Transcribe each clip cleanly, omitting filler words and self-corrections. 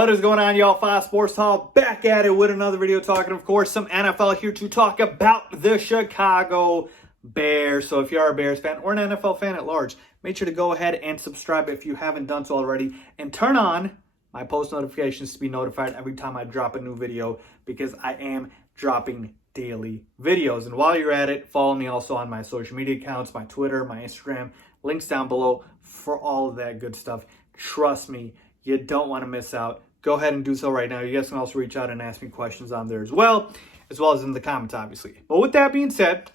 What is going on, y'all? FaizSportsTalk back at it with another video talking, of course, some NFL here to talk about the Chicago Bears. So if you are a Bears fan or an NFL fan at large, make sure to go ahead and subscribe if you haven't done so already, and turn on my post notifications to be notified every time I drop a new video, because I am dropping daily videos. And while you're at it, follow me also on my social media accounts, my Twitter, my Instagram, links down below for all of that good stuff. Trust me, you don't want to miss out. Go ahead and do so right now. You guys can also reach out and ask me questions on there as well as in the comments, obviously. But with that being said,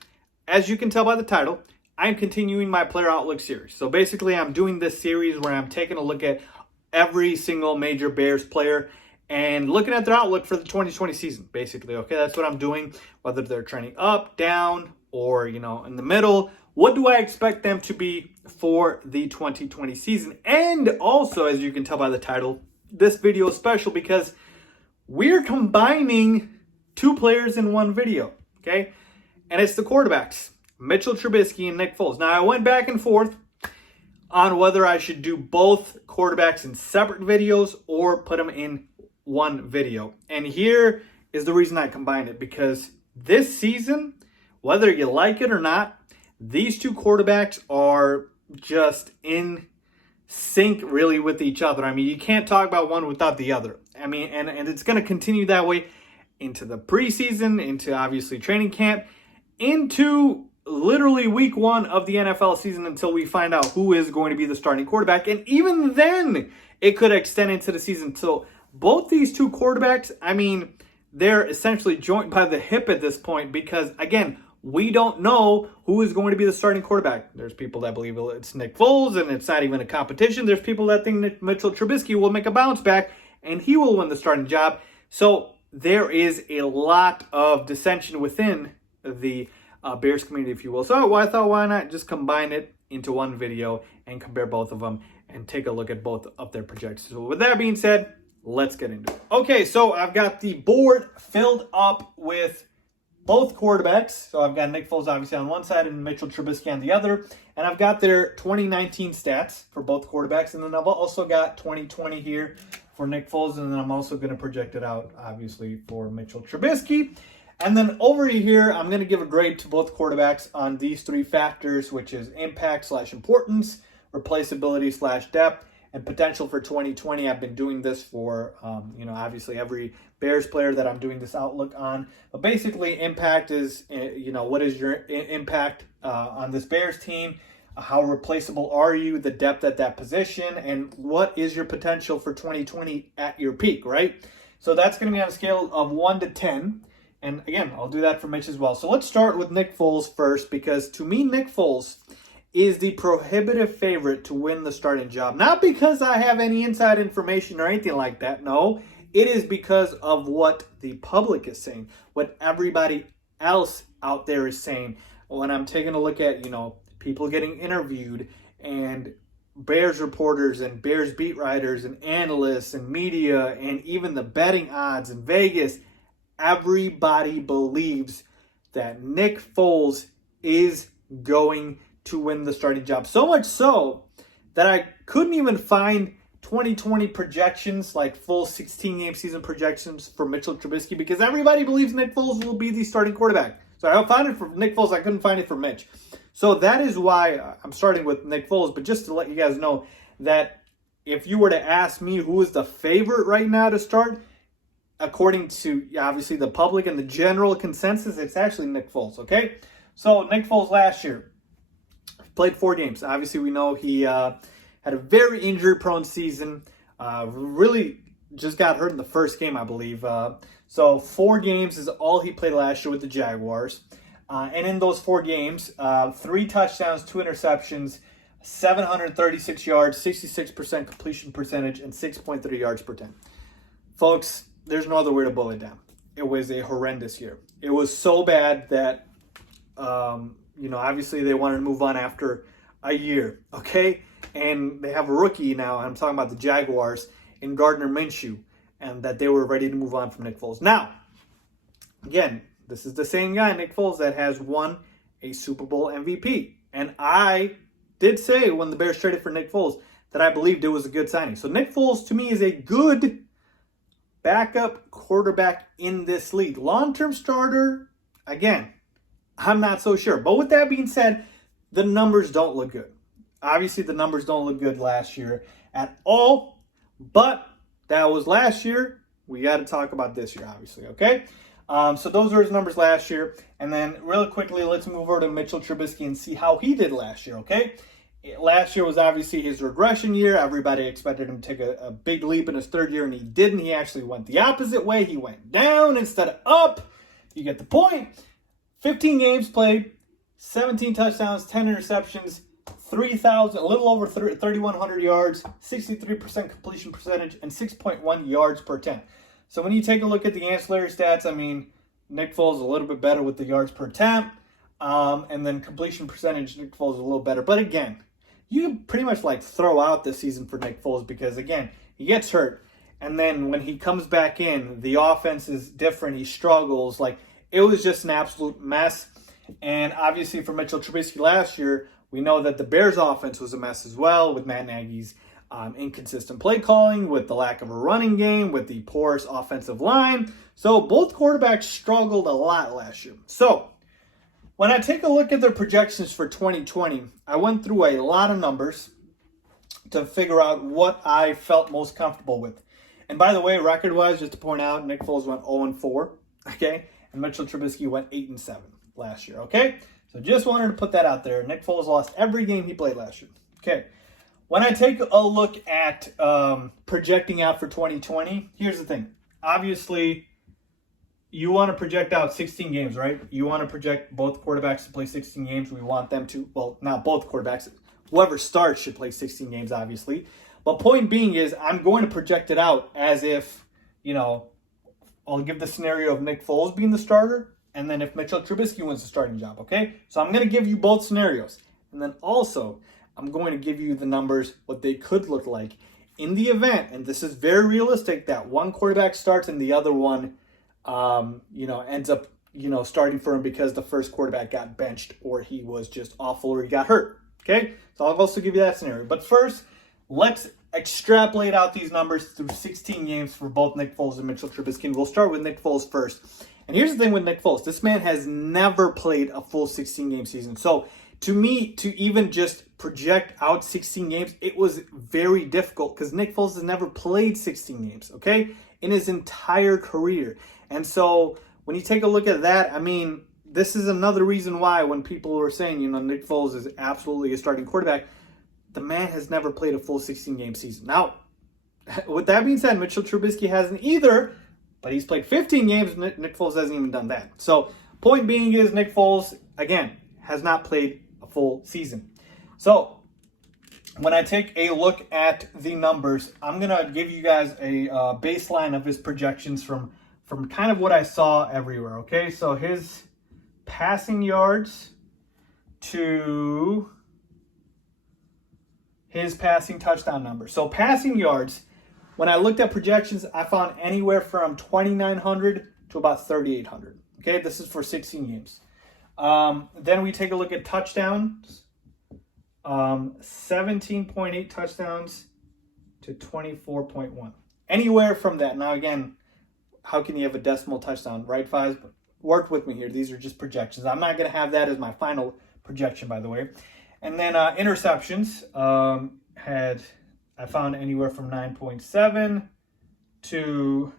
as you can tell by the title, I'm continuing my Player Outlook series. So basically, I'm doing this series where I'm taking a look at every single major Bears player and looking at their outlook for the 2020 season, basically. Okay, that's what I'm doing, whether they're trending up, down, or, in the middle. What do I expect them to be for the 2020 season? And also, as you can tell by the title, this video is special because we're combining two players in one video, okay? And it's the quarterbacks, Mitch Trubisky and Nick Foles. Now, I went back and forth on whether I should do both quarterbacks in separate videos or put them in one video. And here is the reason I combined it, because this season, whether you like it or not, these two quarterbacks are just in sync really with each other. I mean, you can't talk about one without the other. I mean, and it's going to continue that way into the preseason, into obviously training camp, into literally week one of the NFL season until we find out who is going to be the starting quarterback. And even then, it could extend into the season. So both these two quarterbacks, I mean, they're essentially joined by the hip at this point because, again, we don't know who is going to be the starting quarterback. There's people that believe it's Nick Foles and it's not even a competition. There's people that think Mitchell Trubisky will make a bounce back and he will win the starting job. So there is a lot of dissension within the Bears community, if you will. So I thought, why not just combine it into one video and compare both of them and take a look at both of their projections. So with that being said, let's get into it. Okay, so I've got the board filled up with both quarterbacks. So I've got Nick Foles obviously on one side and Mitchell Trubisky on the other. And I've got their 2019 stats for both quarterbacks. And then I've also got 2020 here for Nick Foles. And then I'm also going to project it out, obviously, for Mitchell Trubisky. And then over here, I'm going to give a grade to both quarterbacks on these three factors, which is impact/importance, replaceability/depth, and potential for 2020. I've been doing this for, obviously every Bears player that I'm doing this outlook on. But basically, impact is, what is your impact on this Bears team? How replaceable are you? The depth at that position, and what is your potential for 2020 at your peak, right? So that's going to be on a scale of 1 to 10. And again, I'll do that for Mitch as well. So let's start with Nick Foles first, because to me, Nick Foles is the prohibitive favorite to win the starting job. Not because I have any inside information or anything like that. No, it is because of what the public is saying, what everybody else out there is saying. When I'm taking a look at, people getting interviewed and Bears reporters and Bears beat writers and analysts and media and even the betting odds in Vegas, everybody believes that Nick Foles is going to win the starting job. So much so that I couldn't even find 2020 projections, like full 16-game season projections for Mitchell Trubisky, because everybody believes Nick Foles will be the starting quarterback. So I found it for Nick Foles. I couldn't find it for Mitch. So that is why I'm starting with Nick Foles. But just to let you guys know that if you were to ask me who is the favorite right now to start, according to obviously the public and the general consensus, it's actually Nick Foles, okay? So Nick Foles last year played 4 games. Obviously, we know he had a very injury-prone season. Really just got hurt in the first game, I believe. So 4 games is all he played last year with the Jaguars. And in those 4 games, 3 touchdowns, 2 interceptions, 736 yards, 66% completion percentage, and 6.3 yards per 10. Folks, there's no other way to boil it down. It was a horrendous year. It was so bad that, obviously they wanted to move on after a year, okay? And they have a rookie now, I'm talking about the Jaguars, in Gardner Minshew, and that they were ready to move on from Nick Foles. Now, again, this is the same guy, Nick Foles, that has won a Super Bowl MVP. And I did say when the Bears traded for Nick Foles that I believed it was a good signing. So Nick Foles, to me, is a good backup quarterback in this league. Long-term starter, again, I'm not so sure. But with that being said, the numbers don't look good. Obviously, the numbers don't look good last year at all. But that was last year. We got to talk about this year, obviously, okay? So those are his numbers last year. And then really quickly, let's move over to Mitchell Trubisky and see how he did last year, okay? Last year was obviously his regression year. Everybody expected him to take a big leap in his third year, and he didn't. He actually went the opposite way. He went down instead of up. You get the point. 15 games played, 17 touchdowns, 10 interceptions, a little over 3,100 yards, 63% completion percentage, and 6.1 yards per attempt. So when you take a look at the ancillary stats, I mean, Nick Foles is a little bit better with the yards per attempt, and then completion percentage, Nick Foles is a little better. But again, you can pretty much like throw out this season for Nick Foles because, again, he gets hurt. And then when he comes back in, the offense is different. He struggles. Like, it was just an absolute mess. And obviously for Mitchell Trubisky last year, we know that the Bears offense was a mess as well with Matt Nagy's inconsistent play calling, with the lack of a running game, with the porous offensive line. So both quarterbacks struggled a lot last year. So when I take a look at their projections for 2020, I went through a lot of numbers to figure out what I felt most comfortable with. And by the way, record-wise, just to point out, Nick Foles went 0-4, okay? And Mitchell Trubisky went 8-7 last year, okay? So just wanted to put that out there. Nick Foles lost every game he played last year. Okay. When I take a look at projecting out for 2020, here's the thing. Obviously, you want to project out 16 games, right? You want to project both quarterbacks to play 16 games. We want them to, well, not both quarterbacks. Whoever starts should play 16 games, obviously. But point being is, I'm going to project it out as if, I'll give the scenario of Nick Foles being the starter, and then if Mitchell Trubisky wins the starting job, okay? So I'm going to give you both scenarios. And then also, I'm going to give you the numbers, what they could look like in the event, and this is very realistic, that one quarterback starts and the other one, ends up, starting for him because the first quarterback got benched or he was just awful or he got hurt, okay? So I'll also give you that scenario. But first, let's extrapolate out these numbers through 16 games for both Nick Foles and Mitchell Trubisky. And we'll start with Nick Foles first. And here's the thing with Nick Foles. This man has never played a full 16-game season. So to me, to even just project out 16 games, it was very difficult because Nick Foles has never played 16 games, okay, in his entire career. And so when you take a look at that, I mean, this is another reason why when people were saying, Nick Foles is absolutely a starting quarterback, the man has never played a full 16-game season. Now, with that being said, Mitchell Trubisky hasn't either, but he's played 15 games. Nick Foles hasn't even done that. So, point being is Nick Foles, again, has not played a full season. So, when I take a look at the numbers, I'm going to give you guys a baseline of his projections from kind of what I saw everywhere, okay? So, his passing yards to his passing touchdown number. So, passing yards, when I looked at projections, I found anywhere from 2,900 to about 3,800. Okay, this is for 16 games. Then we take a look at touchdowns. 17.8 touchdowns to 24.1. Anywhere from that. Now, again, how can you have a decimal touchdown, right, Faiz? But work with me here. These are just projections. I'm not going to have that as my final projection, by the way. And then interceptions I found anywhere from 9.7 to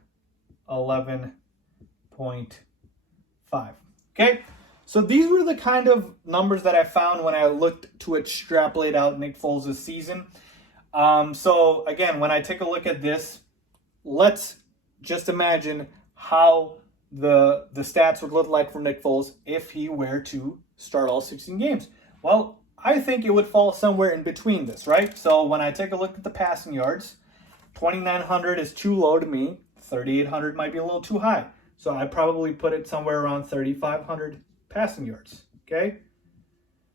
11.5. Okay, so these were the kind of numbers that I found when I looked to extrapolate out Nick Foles' season. So again, when I take a look at this, let's just imagine how the stats would look like for Nick Foles if he were to start all 16 games. Well, I think it would fall somewhere in between this, right? So when I take a look at the passing yards, 2,900 is too low to me. 3,800 might be a little too high. So I'd probably put it somewhere around 3,500 passing yards, okay?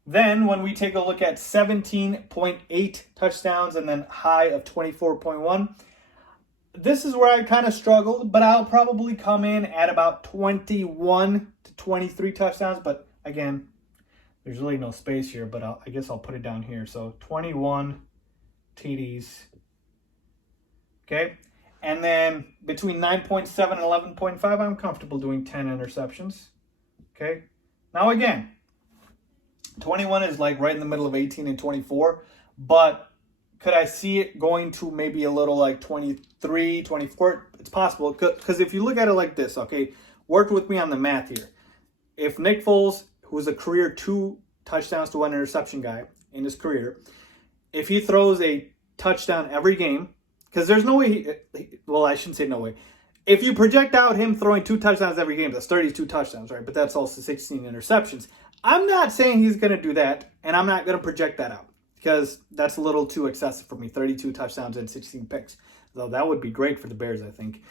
Then when we take a look at 17.8 touchdowns and then high of 24.1, this is where I kind of struggled, but I'll probably come in at about 21 to 23 touchdowns. But again, there's really no space here, but I guess I'll put it down here. So 21 TDs. Okay. And then between 9.7 and 11.5, I'm comfortable doing 10 interceptions. Okay. Now, again, 21 is like right in the middle of 18 and 24. But could I see it going to maybe a little like 23, 24? It's possible. Because if you look at it like this, okay, work with me on the math here. If Nick Foles, who is a career 2 touchdowns to 1 interception guy in his career, if he throws a touchdown every game, because there's no way, well, I shouldn't say no way. If you project out him throwing 2 touchdowns every game, that's 32 touchdowns, right? But that's also 16 interceptions. I'm not saying he's going to do that, and I'm not going to project that out because that's a little too excessive for me, 32 touchdowns and 16 picks. Though that would be great for the Bears, I think.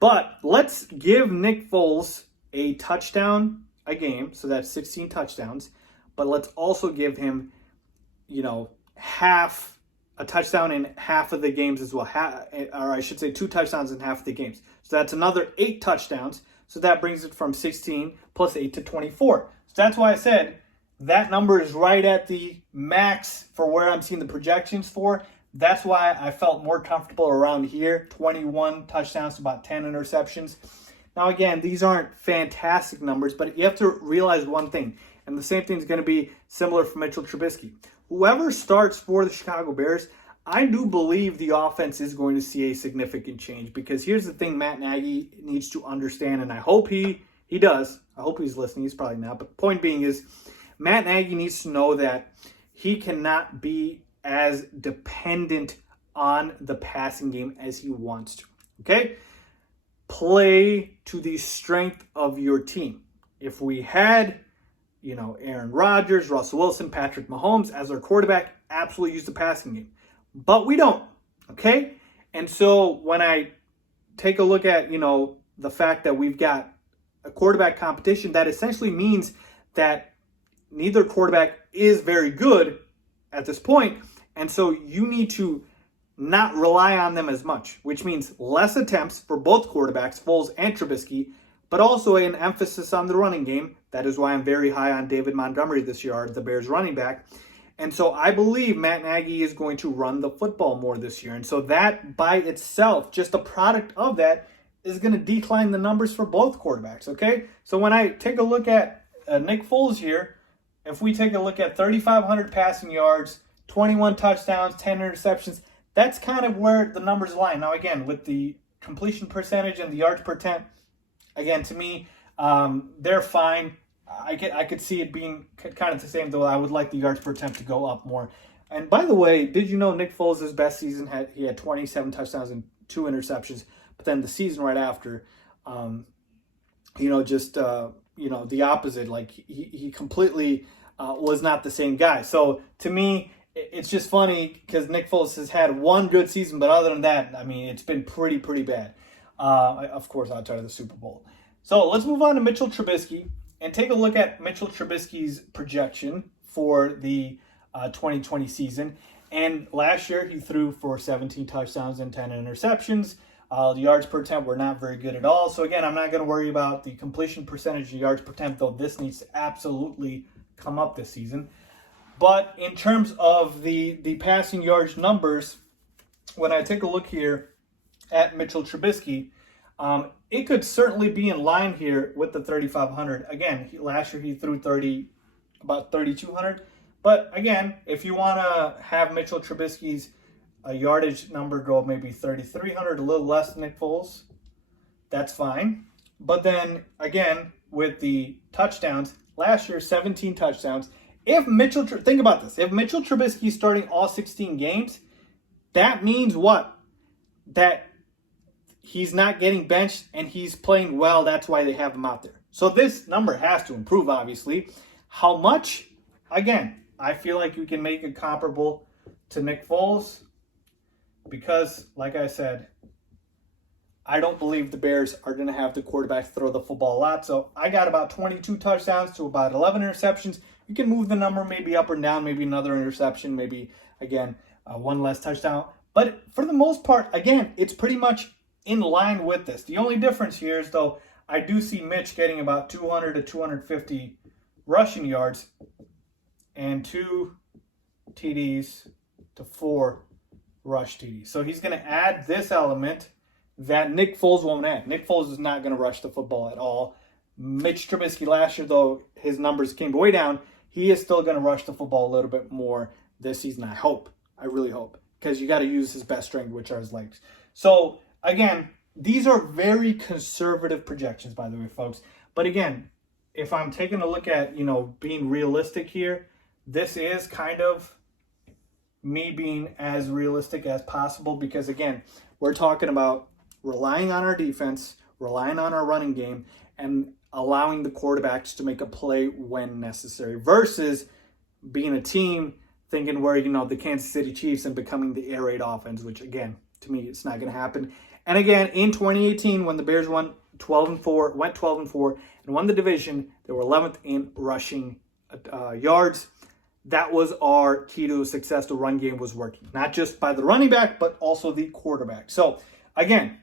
But let's give Nick Foles a touchdown a game, so that's 16 touchdowns. But let's also give him, half a touchdown in half of the games as well. Or I should say 2 touchdowns in half of the games. So that's another 8 touchdowns. So that brings it from 16 plus 8 to 24. So that's why I said that number is right at the max for where I'm seeing the projections for. That's why I felt more comfortable around here. 21 touchdowns to about 10 interceptions. Now, again, these aren't fantastic numbers, but you have to realize one thing. And the same thing is going to be similar for Mitchell Trubisky. Whoever starts for the Chicago Bears, I do believe the offense is going to see a significant change. Because here's the thing Matt Nagy needs to understand, and I hope he does. I hope he's listening. He's probably not. But the point being is Matt Nagy needs to know that he cannot be as dependent on the passing game as he wants to. Okay? Play to the strength of your team. If we had, Aaron Rodgers, Russell Wilson, Patrick Mahomes as our quarterback, absolutely use the passing game. But we don't. Okay? And so when I take a look at, the fact that we've got a quarterback competition, that essentially means that neither quarterback is very good at this point. And so you need to not rely on them as much, which means less attempts for both quarterbacks, Foles and Trubisky, but also an emphasis on the running game. That is why I'm very high on David Montgomery this year, the Bears running back. And so I believe Matt Nagy is going to run the football more this year. And so that by itself, just a product of that, is going to decline the numbers for both quarterbacks, okay? So when I take a look at Nick Foles here, if we take a look at 3,500 passing yards, 21 touchdowns, 10 interceptions, that's kind of where the numbers lie. Now, again, with the completion percentage and the yards per attempt, again, to me, they're fine. I could see it being kind of the same, though I would like the yards per attempt to go up more. And by the way, did you know Nick Foles' best season, he had 27 touchdowns and 2 interceptions, but then the season right after, the opposite. Like, he completely was not the same guy. So, to me, it's just funny because Nick Foles has had one good season, but other than that, I mean, it's been pretty bad. Of course, outside of the Super Bowl. So let's move on to Mitchell Trubisky and take a look at Mitchell Trubisky's projection for the 2020 season. And last year, he threw for 17 touchdowns and 10 interceptions. The yards per attempt were not very good at all. So again, I'm not going to worry about the completion percentage of yards per attempt, though this needs to absolutely come up this season. But in terms of the passing yards numbers, when I take a look here at Mitchell Trubisky, it could certainly be in line here with the 3,500. Again, last year he threw about 3,200. But again, if you want to have Mitchell Trubisky's yardage number go maybe 3,300, a little less than Nick Foles, that's fine. But then again, with the touchdowns, last year 17 touchdowns. Think about this. If Mitchell Trubisky is starting all 16 games, that means what? That he's not getting benched and he's playing well. That's why they have him out there. So this number has to improve, obviously. How much? Again, I feel like you can make it comparable to Nick Foles because, like I said, I don't believe the Bears are going to have the quarterback throw the football a lot. So I got about 22 touchdowns to about 11 interceptions. You can move the number maybe up or down, maybe another interception, maybe, again, one less touchdown. But for the most part, again, it's pretty much in line with this. The only difference here is, though, I do see Mitch getting about 200 to 250 rushing yards and 2 TDs to 4 rush TDs. So he's going to add this element. that Nick Foles won't add. Nick Foles is not going to rush the football at all. Mitch Trubisky last year, though his numbers came way down, he is still going to rush the football a little bit more this season. I hope. I really hope. Because you got to use his best strength, which are his legs. So, again, these are very conservative projections, by the way, folks. But again, if I'm taking a look at, being realistic here, this is kind of me being as realistic as possible. Because, again, we're talking about relying on our defense, relying on our running game, and allowing the quarterbacks to make a play when necessary versus being a team thinking where, the Kansas City Chiefs and becoming the air raid offense, which, again, to me, it's not going to happen. And again, in 2018, when the Bears went 12-4, and won the division, they were 11th in rushing yards. That was our key to success. The run game was working, not just by the running back, but also the quarterback. So, again,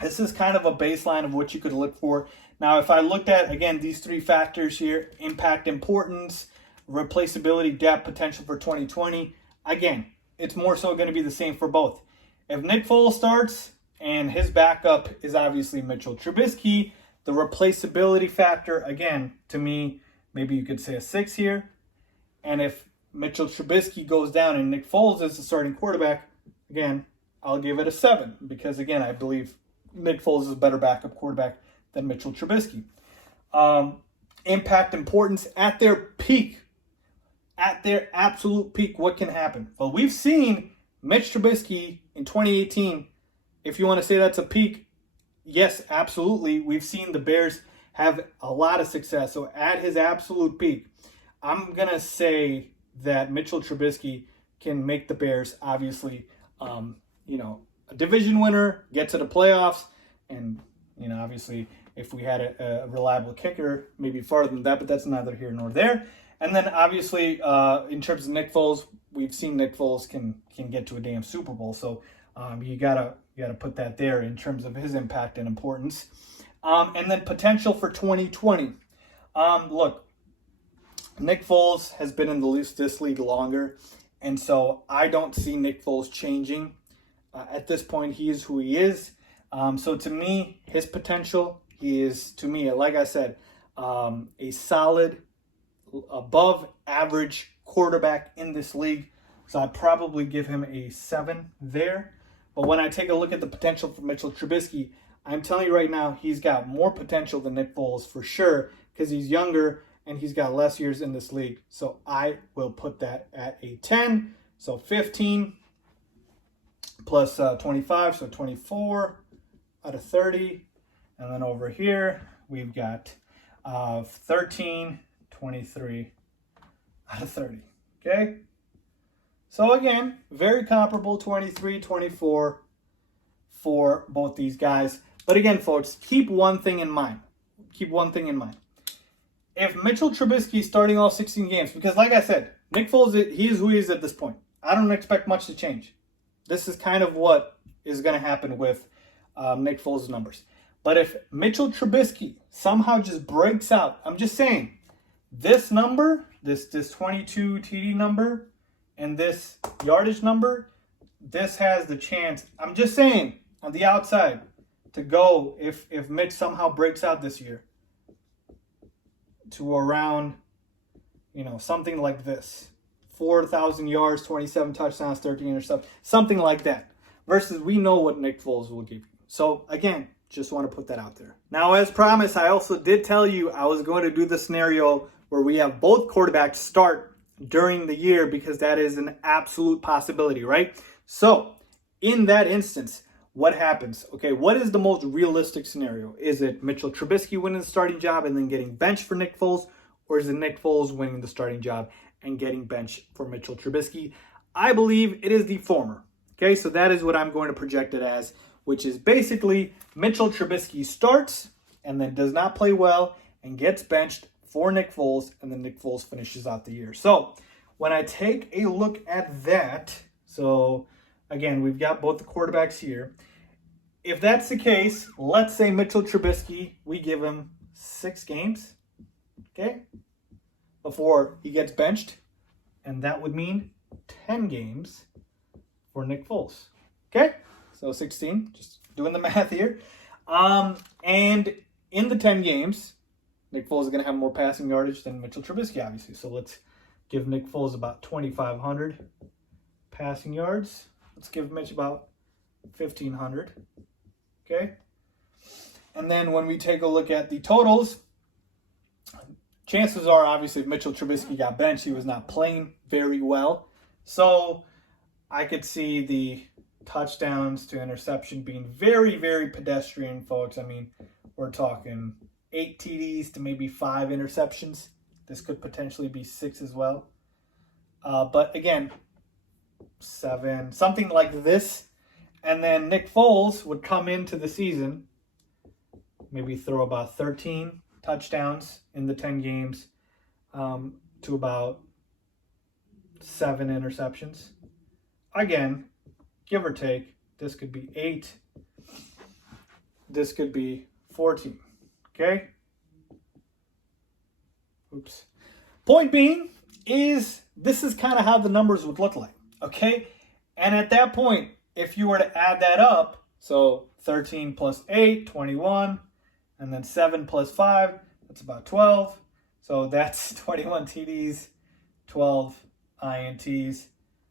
this is kind of a baseline of what you could look for. Now, if I looked at, again, these three factors here, impact, importance, replaceability, depth, potential for 2020, again, it's more so going to be the same for both. If Nick Foles starts and his backup is obviously Mitchell Trubisky, the replaceability factor, again, to me, maybe you could say a 6 here. And if Mitchell Trubisky goes down and Nick Foles is the starting quarterback, again, I'll give it a 7. Because, again, I believe Nick Foles is a better backup quarterback than Mitchell Trubisky. Impact, importance, at their peak, at their absolute peak, what can happen? Well, we've seen Mitch Trubisky in 2018. If you want to say that's a peak, yes, absolutely. We've seen the Bears have a lot of success. So at his absolute peak, I'm going to say that Mitchell Trubisky can make the Bears, obviously, a division winner, get to the playoffs, and, obviously, if we had a reliable kicker, maybe farther than that, but that's neither here nor there. And then, obviously, in terms of Nick Foles, we've seen Nick Foles can get to a damn Super Bowl. So you gotta put that there in terms of his impact and importance. And then potential for 2020. Look, Nick Foles has been in this league longer, and so I don't see Nick Foles changing. At this point, he is who he is. So to me, his potential, he is, to me, like I said, a solid, above average quarterback in this league. So I'd probably give him a 7 there. But when I take a look at the potential for Mitchell Trubisky, I'm telling you right now, he's got more potential than Nick Foles for sure, because he's younger and he's got less years in this league. So I will put that at a 10. So 15 plus 25, so 24 out of 30. And then over here, we've got 13, 23 out of 30. Okay? So again, very comparable, 23, 24 for both these guys. But again, folks, keep one thing in mind. If Mitchell Trubisky is starting all 16 games, because like I said, Nick Foles, he is who he is at this point. I don't expect much to change. This is kind of what is going to happen with Nick Foles' numbers. But if Mitchell Trubisky somehow just breaks out, I'm just saying, this number, this 22 TD number, and this yardage number, this has the chance, I'm just saying, on the outside, to go, if Mitch somehow breaks out this year, to around, something like this. 4,000 yards, 27 touchdowns, 13 interceptions, something like that. Versus we know what Nick Foles will give you. So, again, just want to put that out there. Now, as promised, I also did tell you I was going to do the scenario where we have both quarterbacks start during the year, because that is an absolute possibility, right? So, in that instance, what happens? Okay, what is the most realistic scenario? Is it Mitchell Trubisky winning the starting job and then getting benched for Nick Foles? Or is it Nick Foles winning the starting job and getting benched for Mitchell Trubisky? I believe it is the former. Okay, so that is what I'm going to project it as, which is basically Mitchell Trubisky starts and then does not play well and gets benched for Nick Foles, and then Nick Foles finishes out the year. So when I take a look at that, so again, we've got both the quarterbacks here. If that's the case, let's say Mitchell Trubisky, we give him 6 games, okay, before he gets benched, and that would mean 10 games for Nick Foles, okay? So 16, just doing the math here. And in the 10 games, Nick Foles is going to have more passing yardage than Mitchell Trubisky, obviously. So let's give Nick Foles about 2,500 passing yards. Let's give Mitch about 1,500. Okay? And then when we take a look at the totals, chances are, obviously, if Mitchell Trubisky got benched, he was not playing very well. So I could see the touchdowns to interception being very, very pedestrian, folks. I mean, we're talking 8 TDs to maybe 5 interceptions. This could potentially be 6 as well. But again, 7, something like this. And then Nick Foles would come into the season, maybe throw about 13 touchdowns in the 10 games to about 7 interceptions. Again, give or take, this could be 8. This could be 14. Okay? Oops. Point being is this is kind of how the numbers would look like. Okay? And at that point, if you were to add that up, so 13 plus 8, 21, and then 7 plus 5, that's about 12. So that's 21 TDs, 12 INTs.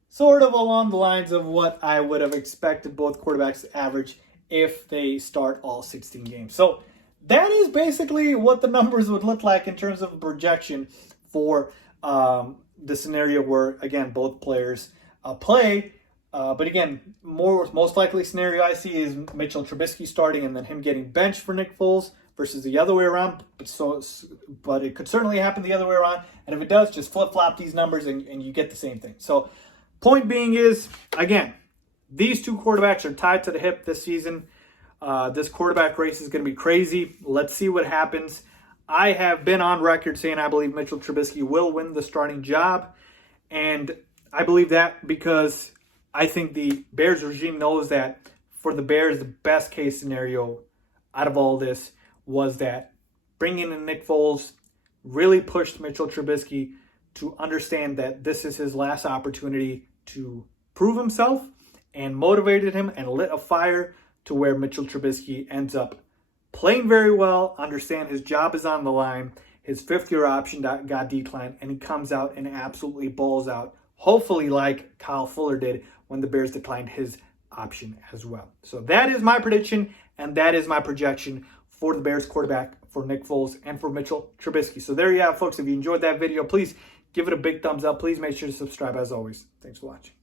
Sort of along the lines of what I would have expected both quarterbacks to average if they start all 16 games. So that is basically what the numbers would look like in terms of a projection for the scenario where, again, both players play. But again, most likely scenario I see is Mitchell Trubisky starting and then him getting benched for Nick Foles versus the other way around. But it could certainly happen the other way around. And if it does, just flip-flop these numbers and you get the same thing. So point being is, again, these two quarterbacks are tied to the hip this season. This quarterback race is going to be crazy. Let's see what happens. I have been on record saying I believe Mitchell Trubisky will win the starting job. And I believe that because I think the Bears regime knows that for the Bears, the best case scenario out of all this was that bringing in Nick Foles really pushed Mitchell Trubisky to understand that this is his last opportunity to prove himself, and motivated him and lit a fire to where Mitchell Trubisky ends up playing very well, understand his job is on the line, his fifth-year option got declined, and he comes out and absolutely balls out, hopefully like Kyle Fuller did when the Bears declined his option as well. So that is my prediction, and that is my projection for the Bears quarterback, for Nick Foles, and for Mitchell Trubisky. So there you have, folks. If you enjoyed that video, please give it a big thumbs up. Please make sure to subscribe as always. Thanks for watching.